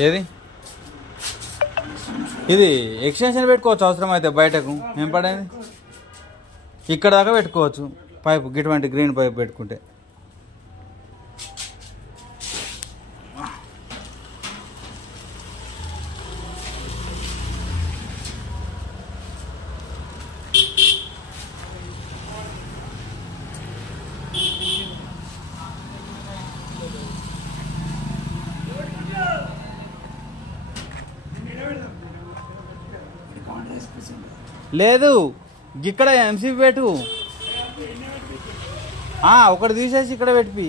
ఏది ఇది ఎక్స్టెన్షన్ పెట్టుకోవచ్చు అవసరం అయితే బయటకు ఏం పడేది ఇక్కడ దాకా పెట్టుకోవచ్చు పైపు గిటువంటి గ్రీన్ పైప్ పెట్టుకుంటే లేదు ఇక్కడ ఎంసీబీ పెట్టు ఒకటి తీసేసి ఇక్కడ పెట్టి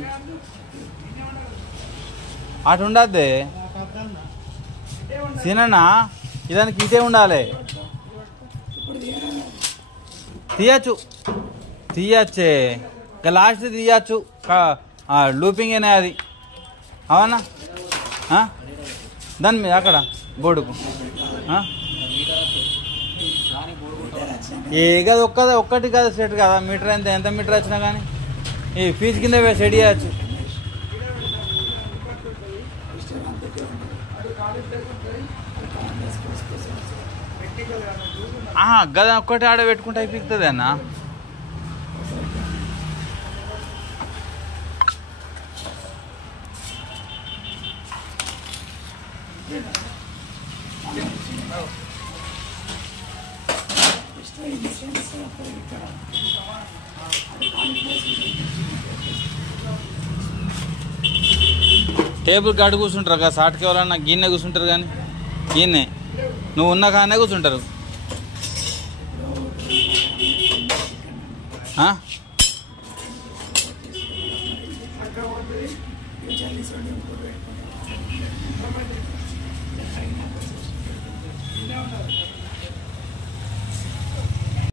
అటు ఉండద్దే సీనన్నా ఇదానికి ఇటే ఉండాలి తీయచ్చే ఇక లాస్ట్ తీయచ్చు లూపింగ్ అనే అది అవునా దాని మీద అక్కడ బోర్డుకు కదా ఒక్కటి కదా సెట్ కదా మీటర్ ఎంత మీటర్ వచ్చినా కానీ ఈ ఫీజు కింద సెట్ చేయచ్చు గద ఒక్కటి ఆడ పెట్టుకుంటే అయిపోతుంది అన్న టేబుల్ కాడ కూర్చుంటారు కదా సాటుకి ఎవరన్నా గిన్నె కూర్చుంటారు కానీ గిన్నె నువ్వు ఉన్న కానే కూర్చుంటారు